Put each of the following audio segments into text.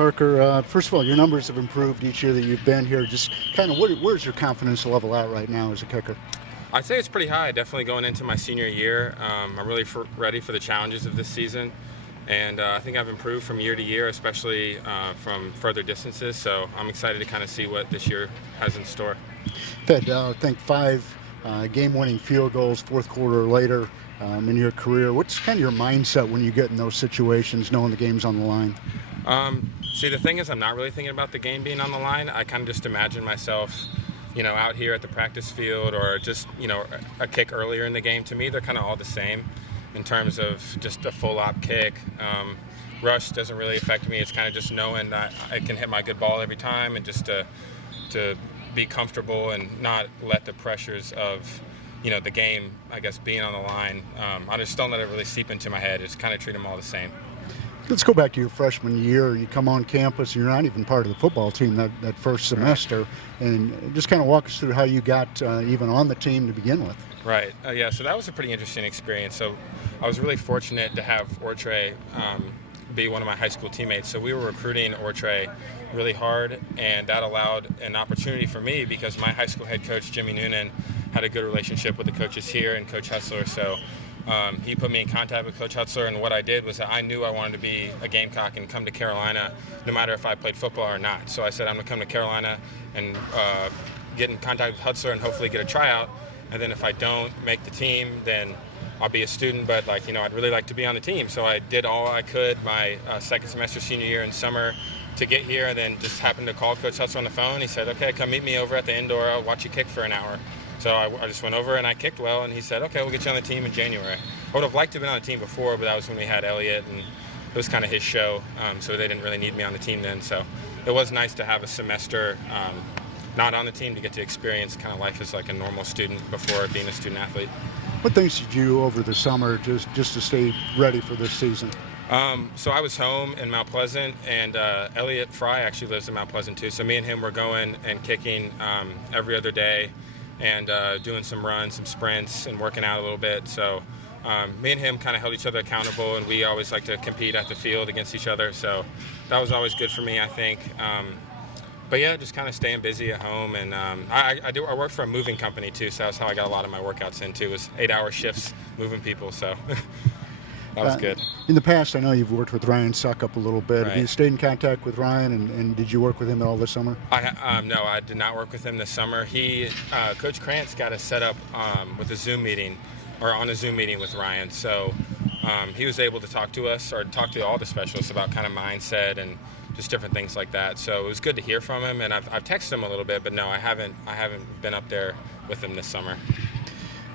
Parker, first of all, your numbers have improved each year that you've been here. Just kind of where's your confidence level at right now as a kicker? I'd say it's pretty high, definitely going into my senior year. I'm really ready for the challenges of this season, and I think I've improved from year to year, especially from further distances, so I'm excited to kind of see what this year has in store. You've had, I think, 5 game-winning field goals fourth quarter or later in your career. What's kind of your mindset when you get in those situations, knowing the game's on the line? See, the thing is, I'm not really thinking about the game being on the line. I kind of just imagine myself, out here at the practice field or just, a kick earlier in the game. To me, they're kind of all the same in terms of just a full-op kick. Rush doesn't really affect me. It's kind of just knowing that I can hit my good ball every time and just to be comfortable and not let the pressures of, the game, I guess, being on the line. I just don't let it really seep into my head. Just kind of treat them all the same. Let's go back to your freshman year. You come on campus, and you're not even part of the football team that first semester. And just kind of walk us through how you got even on the team to begin with. Right. Yeah, so that was a pretty interesting experience. So I was really fortunate to have Ortre be one of my high school teammates. So we were recruiting Ortre really hard, and that allowed an opportunity for me because my high school head coach, Jimmy Noonan, had a good relationship with the coaches here and Coach Hutzler. So he put me in contact with Coach Hutzler, and what I did was that I knew I wanted to be a Gamecock and come to Carolina no matter if I played football or not. So I said I'm going to come to Carolina and get in contact with Hutzler and hopefully get a tryout. And then if I don't make the team, then I'll be a student, but I'd really like to be on the team. So I did all I could my second semester senior year in summer to get here, and then just happened to call Coach Hutzler on the phone. He said, okay, come meet me over at the indoor. I'll watch you kick for an hour. So I just went over and I kicked well, and he said, okay, we'll get you on the team in January. I would have liked to have been on the team before, but that was when we had Elliott, and it was kind of his show, so they didn't really need me on the team then. So it was nice to have a semester not on the team to get to experience kind of life as like a normal student before being a student athlete. What things did you do over the summer just to stay ready for this season? So I was home in Mount Pleasant, and Elliott Fry actually lives in Mount Pleasant too. So me and him were going and kicking every other day and doing some runs, some sprints, and working out a little bit. So me and him kind of held each other accountable, and we always like to compete at the field against each other. So that was always good for me, I think. But yeah, just kind of staying busy at home, and I work for a moving company too, so that's how I got a lot of my workouts in too, was 8-hour shifts moving people. So that was good. In the past, I know you've worked with Ryan Suckup a little bit. Right. Have you stayed in contact with Ryan, and did you work with him at all this summer? No, I did not work with him this summer. Coach Krantz got us set up with a Zoom meeting, or on a Zoom meeting with Ryan. So he was able to talk to us, or talk to all the specialists about kind of mindset and just different things like that. So it was good to hear from him, and I've texted him a little bit, but no, I haven't been up there with him this summer.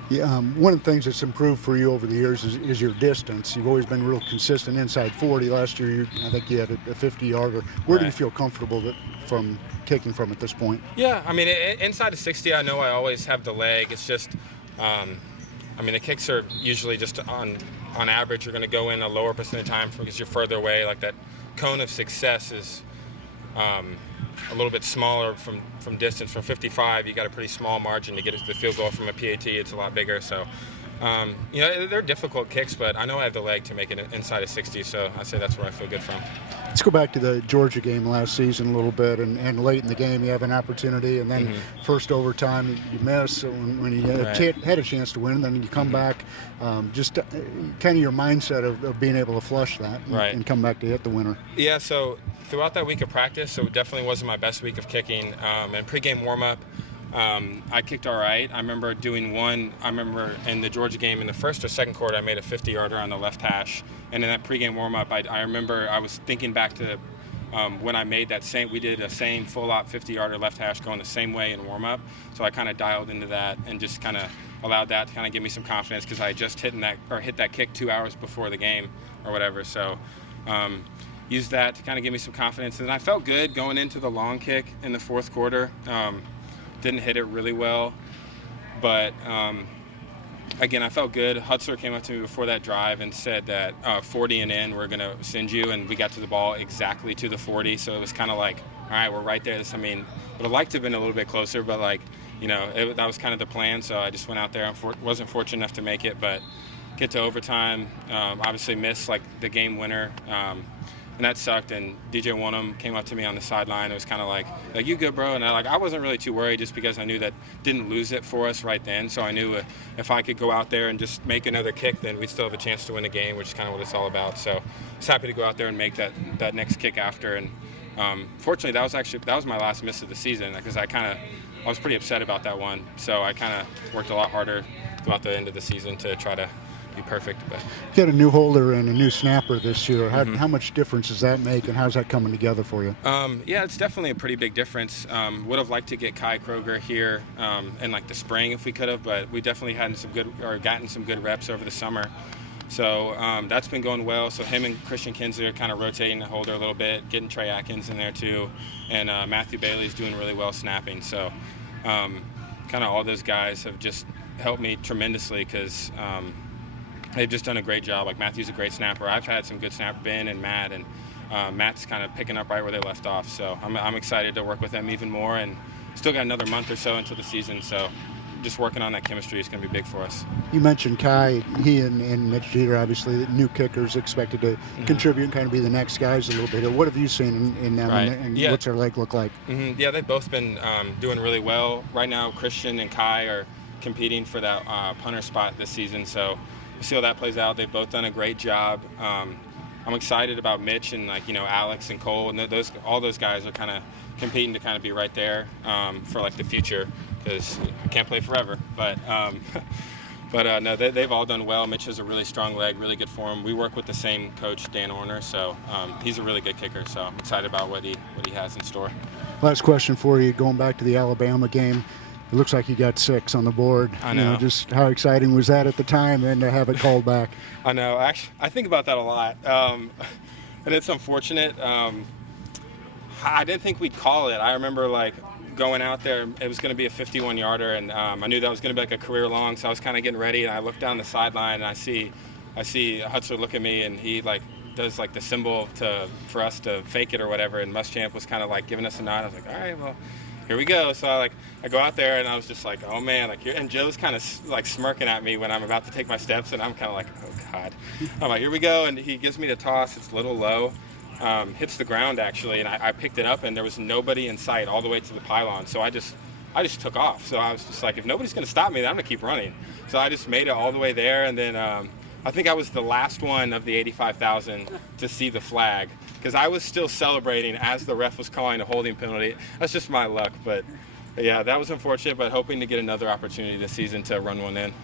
Yeah, one of the things that's improved for you over the years is your distance. You've always been real consistent inside 40. Last year, I think you had a 50-yarder. Where do you feel comfortable from kicking from at this point? Yeah, I mean, inside of 60, I know I always have the leg. It's just, the kicks are usually just on average, you're going to go in a lower percent of the time because you're further away. Like that cone of success is a little bit smaller from distance. From 55, you got a pretty small margin to get to the field goal. From a PAT, it's a lot bigger. So, they're difficult kicks, but I know I have the leg to make it inside of 60, so I say that's where I feel good from. Let's go back to the Georgia game last season a little bit, and late in the game you have an opportunity, and then first overtime you miss when you had a chance to win, and then you come back. Just kind of your mindset of being able to flush that and come back to hit the winner. Yeah, so throughout that week of practice, so it definitely wasn't my best week of kicking. And pregame warm-up, I kicked all right. I remember doing one. I remember in the Georgia game in the first or second quarter, I made a 50-yarder on the left hash. And in that pregame warm-up, I remember I was thinking back to when I made we did a same full-op 50-yarder left hash going the same way in warm-up. So I kind of dialed into that and just kind of allowed that to kind of give me some confidence because I had just hit that kick 2 hours before the game or whatever. So used that to kind of give me some confidence. And I felt good going into the long kick in the fourth quarter. Didn't hit it really well, but again, I felt good. Hutzler came up to me before that drive and said that 40 and in, we're going to send you, and we got to the ball exactly to the 40, so it was kind of like, all right, we're right there. Would have liked to have been a little bit closer, but that was kind of the plan, so I just went out there. I wasn't fortunate enough to make it, but get to overtime, obviously missed the game winner. and that sucked. And DJ Wonnum came up to me on the sideline. It was kind of like you good, bro? And I wasn't really too worried just because I knew that didn't lose it for us right then. So I knew if I could go out there and just make another kick, then we'd still have a chance to win the game, which is kind of what it's all about. So I was happy to go out there and make that next kick after. And fortunately, that was my last miss of the season because I was pretty upset about that one. So I kind of worked a lot harder throughout the end of the season to try to be perfect. But you got a new holder and a new snapper this year. How much difference does that make, and how's that coming together for you? Yeah, it's definitely a pretty big difference. Would have liked to get Kai Kroger here in like the spring if we could have, but we definitely gotten some good reps over the summer. So that's been going well. So him and Christian Kinsley are kind of rotating the holder a little bit, getting Trey Atkins in there too, and Matthew Bailey's doing really well snapping. So kind of all those guys have just helped me tremendously because they've just done a great job. Like Matthew's a great snapper. I've had some good snap, Ben and Matt, and Matt's kind of picking up right where they left off. So I'm excited to work with them even more, and still got another month or so until the season. So just working on that chemistry is going to be big for us. You mentioned Kai, he and Mitch Jeter, obviously, the new kickers expected to contribute and kind of be the next guys a little bit. What have you seen in them, right. and what's their leg look like? Yeah, they've both been doing really well. Right now, Christian and Kai are competing for that punter spot this season, so we'll see how that plays out. They've both done a great job. I'm excited about Mitch and Alex and Cole, and all those guys are kind of competing to kind of be right there for like the future, because I can't play forever. But no, they've all done well. Mitch has a really strong leg, really good form. We work with the same coach, Dan Orner, so he's a really good kicker. So I'm excited about what he has in store. Last question for you, going back to the Alabama game. It looks like you got 6 on the board. I know. Just how exciting was that at the time, and to have it called back? I know. Actually, I think about that a lot, and it's unfortunate. I didn't think we'd call it. I remember going out there. It was going to be a 51-yarder, and I knew that was going to be like a career long. So I was kind of getting ready, and I looked down the sideline, and I see Hutzler look at me, and he does the symbol for us to fake it or whatever. And Muschamp was kind of giving us a nod. I was like, all right, well, here we go. So I go out there, and I was just like, oh man, and Joe's kind of smirking at me when I'm about to take my steps, and I'm kind of like, oh God. I'm like, here we go, and he gives me the toss. It's a little low, hits the ground actually, and I picked it up, and there was nobody in sight all the way to the pylon. So I just took off. So I was just like, if nobody's gonna stop me, then I'm gonna keep running. So I just made it all the way there, and then I think I was the last one of the 85,000 to see the flag, because I was still celebrating as the ref was calling a holding penalty. That's just my luck, but yeah, that was unfortunate, but hoping to get another opportunity this season to run one in.